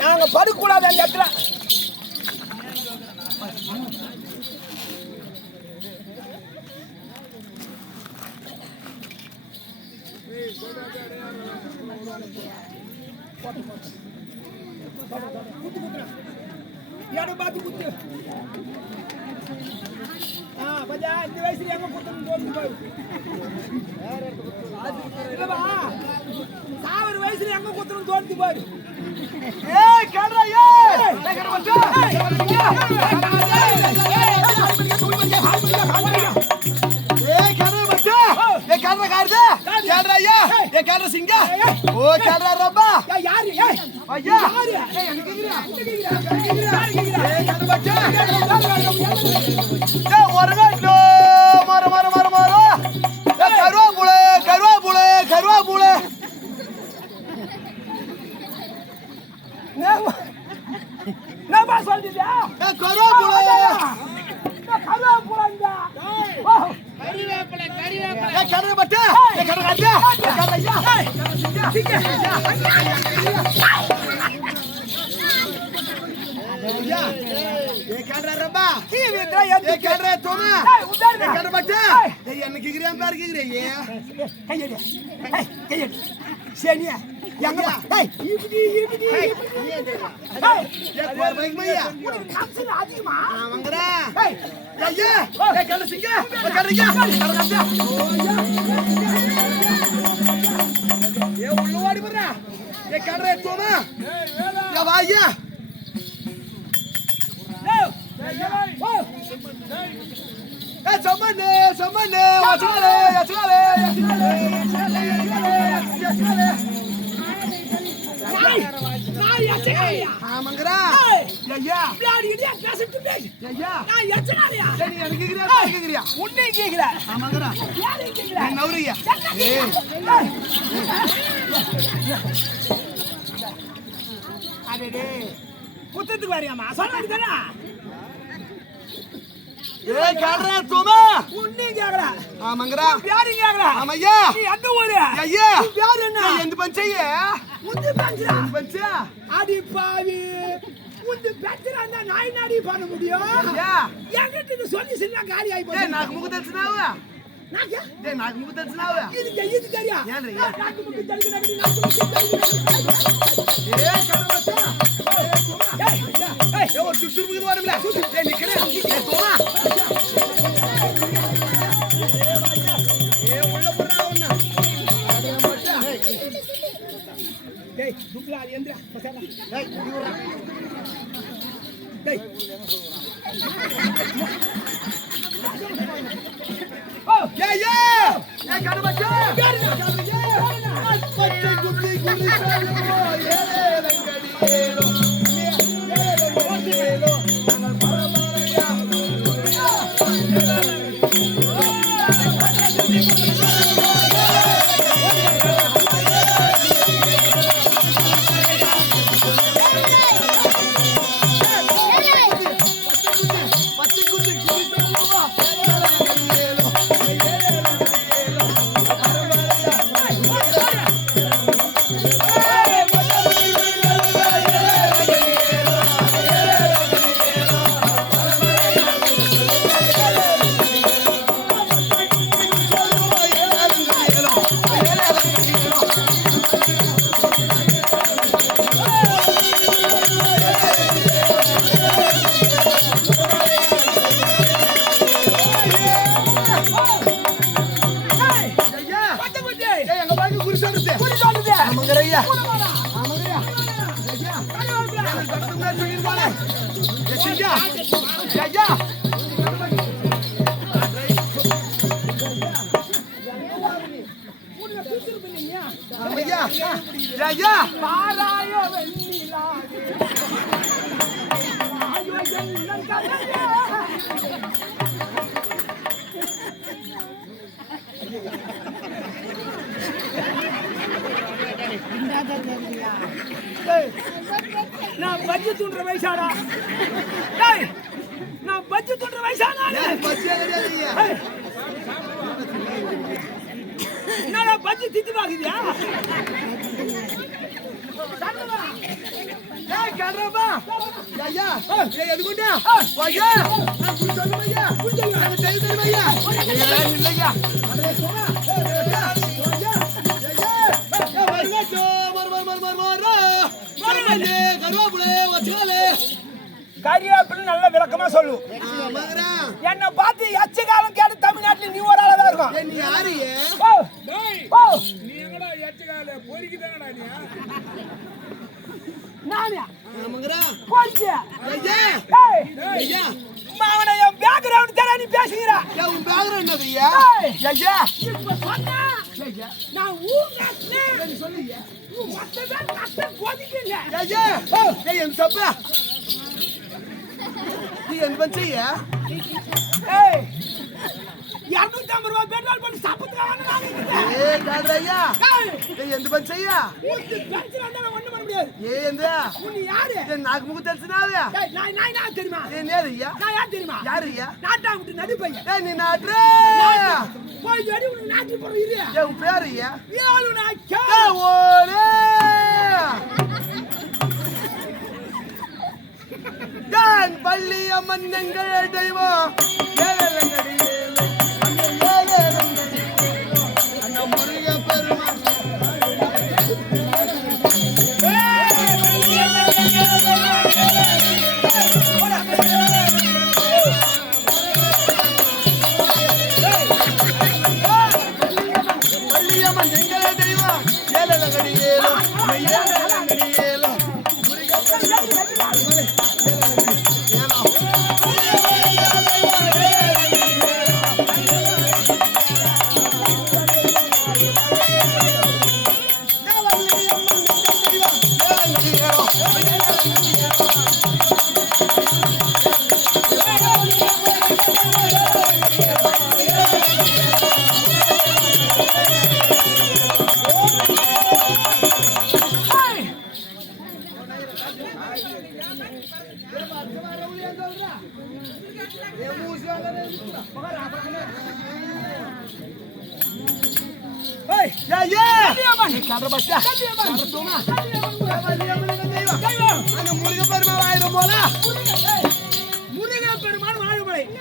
நாங்க படுக்கூடாது அந்த இடத்துல. இடம் பார்த்து குத்து. பஞ்சா இந்த வயசுல எங்க குத்துன்னு தோணுது. சாவர வயசுல எங்க குத்துன்னு தோணுது பாரு. ஏய் கேடா ஏய் சிங்கா ஓ கேடா ரப்பா யாரு ஏய் ஐயா யாரு ஏய் எனக்கு கேக்குறியா ஏய் கேடா பச்சா ஏய் ஒரகட்லோ மார மார மார மார ஏய் கருவாபுளே கருவாபுளே கருவாபுளே நான் பா சொல்லியா ஏய் கருவாபுளே கருவாபுளங்க ஓ கறிவேப்பிலை கறிவேப்பிலை ஏய் கருவே பச்சா ஏய் கருவே கறியா ஏய் கரையா ஏய் சிங்கா ஐயா ये कर रहा रब्बा ये कर रहा तुम ये कर बच्चा ये अन्ने की गिरियां पैर की गिरे ये कहिए Xenia yang hey ibdi ya keluar baik mah ya kapsin aja mah manggra hey ya kalau singa kalau ya kalau kapsa ya ullu wadi berra ye कर रहे तुम ya vaya eh samane wachale mangra ya biar ini agresif tu deh ya ya chale ya jadi yang kira unne kira mangra biar ini kira nauriya ade de putu variama sonadana ए कर रहा तुम उन्नी क्या कर रहा मंगरा प्यार ही क्या कर रहा भैया ये अड्डू हो रहा है ये प्यार है ना ये इंद पंचे ये उन्नी पंचरा पंचा आदि पावी उन्नी पंचरा ना नाई नाड़ी पाने मुड़ियो या ये तो सोनी से ना गाड़ी आई बोल नाक मुकुट चलना हुआ ना क्या ये नाक मुकुट चलना हुआ ये क्या यार नाक मुकुट चल के नाक ये कर बच्चा ए वो सुसुर मुकुट वाले मिला ये निकले ये तोमा Hey, dupla Andrea, pasala. Hey, diura. Hey. Oh, yeah. Ya kana bacha. Garna. Bacha guddi salo. Yerengadielo. Yerengadielo. Nangal paramaraya. Ya. நான் பஜ்ஜி தூண்டுற வயசாடா. நான் பஜ்ஜி தூண்டுற வயசாடா. என்னடா பஜ்ஜி திட்டு பாக்குதியா? கடுறப்பா ஐயா எதுக்குண்டா ஐயா சொல்லுமையா தெரியுமையா இல்லையா கரியாப்பிள் நல்ல விளக்கமா சொல்லு. என்ன பார்த்து எச்ச காலம் கேட்டு தமிழ்நாட்டுல நீ ஒரு ஆளா இருக்கும். நீ யாரு? நீ எங்கடா எச்ச கால பொறிக்குதானடா நீ? நானே ஆமங்கடா போச்சு. ஐயா ஐயா மாவன என் பேக்ரவுண்ட் தர நீ பேசுறா. உன் பேக்ரவுண்ட் என்னதுயா? ஐயா இப்ப சொன்னா ஐயா நான் ஊங்கட்டே நீ சொல்லுங்க. மொத்தமா கட்ட கோதிக்கங்க. ஐயா ஏய் என் சப்பா நீ என்ன பண்றியா? ஏய் 250 ரூபாய் பெட்ரோல் போட்டு சாப்பிட்டுறானே நான். ஏய் காட்ரையா ஏய் என்ன பண்றியா? ஊத்து பென்ஷன் வந்தா ஒண்ணு பண்ண முடியாது. ஏய் என்ன நீ யாரு? நாக்கு முக்கு தெரிஞ்சுனாவே. ஏய் நான் நான் தெரியுமா? ஏய் நேரியா? நான் யார் தெரியுமா? யாருயா? நாட்டா விட்டு நடி பையன். ஏய் நீ நாட்ரே போய் ஜடி உனக்கு நாட்டி போற இரு. ஏய் உன் பேருயா? ஏலு நாக்கே ஓலே தான் பள்ளி அம்மன் எங்கள் தெய்வம்.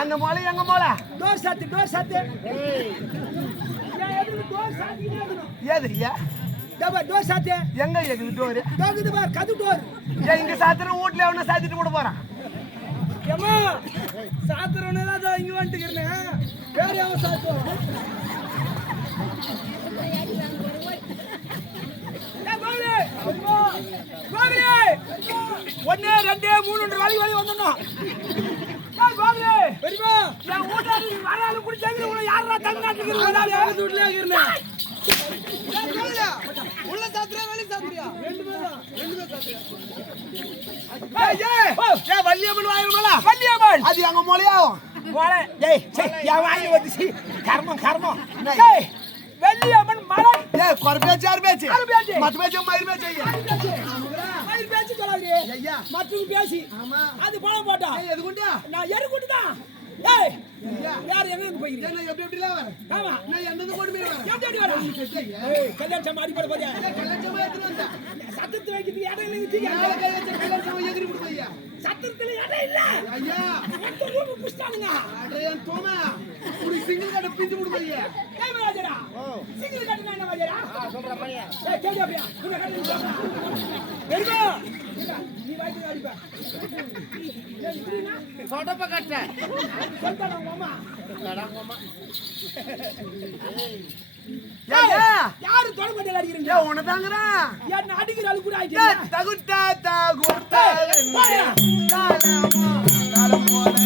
அந்த மொழி எங்க மொழ டோர் சாத்து ஏதுயா டோர் சாத்து எங்க இருக்குது டோர் டோக்குது பார் கது டோர் ஏன் இங்க சாத்துற வீட்ல அவன சாத்திட்டு போட போறான் ஏமா சாத்துறவனே தான் இங்க வந்துக்கிறேன் வேற அவ சாத்து ஒன்னு ரெண்டு மூணு வழி வந்துடணும். பெரியமா என் ஊட்டாளி வராலும் கூட தெரிஞ்சு யாரா தமிழ்நாட்டுக்கு உள்ள சாத்துறியா வெளி சாத்துறியா? ரெண்டுமே சாத்துறியா? வள்ளியம்மன் வாயிலுமல வள்ளியம்மன் அது எங்க மொழியாகும் மொழை. ஏய் என் வாயில வந்துச்சு கர்மம். ஏய் வெள்ளியம்மன் மலை. ஏய் கொர பேச்சு யார் பேச்சு? மத்த பேச்சு மயிர் பேச்சு. மயிர் பேச்சு சொல்லாதே ஐயா. மத்து பேசி ஆமா அது பணம் போட்டா. ஏய் எதுக்குண்டா? நான் எருக்குட்டு தான். ஏய் யார் எங்க போயிரு? என்ன எப்படில வர? ஆமா நான் என்னது போடு மீ வர. எப்படி வர? ஏய் கல்யாணம் சமாதி போட போறியா? கல்யாணம் சமாதி எடுத்து வந்தா. சத்தத்து வைக்கிது இடம் இல்ல நிக்கிங்க. கல்யாணம் சமாதி எகிரி போடு போய்யா. சத்தத்துல இடம் இல்ல. ஐயா மொத்த ரூம் புஷ்டானுங்க. அடே தோமா. ஒரு சிங்கிள் கட்ட பிஞ்சு போடு போய்யா. ஏய் ராஜரா. சிங்கிள் கட்ட என்ன ராஜரா? சொல்ற பையா. ஏய் கேளு அப்படியே. நீ கட்ட சொல்றா. வெறுமா. நீ வாய்க்கு அடிப்பா. ஏய் இப்படினா சொடப்ப கட்ட. சொல்டா மாமா. கடங்கம்மா. யாரு தொடர்பு அடிக்கிறீங்க? உனதாங்கறா. என்ன அடிக்கிற ஆளு கூட ஆயிட்டே. தகுட்டா தகுட்டா. காலமோ காலமோல.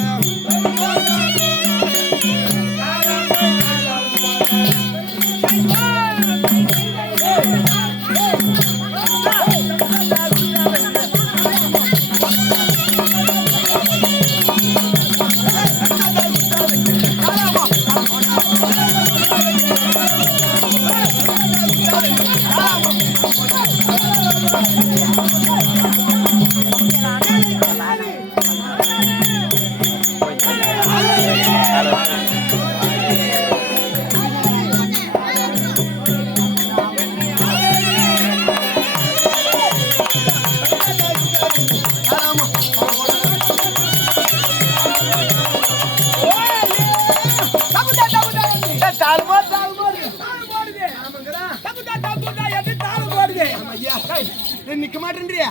நிக்க மாட்டேன்றியா?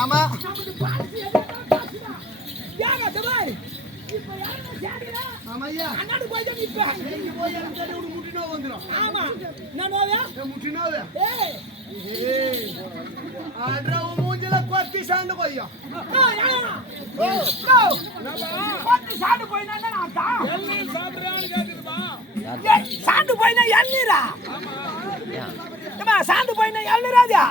ஆமா ஆமாய்யா முட்டினோ வந்துடும். முட்டினோவே மூஞ்சில கொத்தி சாண்டு போயும் சாண்டு போயினா சாண்டு போயினா எண்ணீரா சாண்டு போயினா எண்ணீராஜா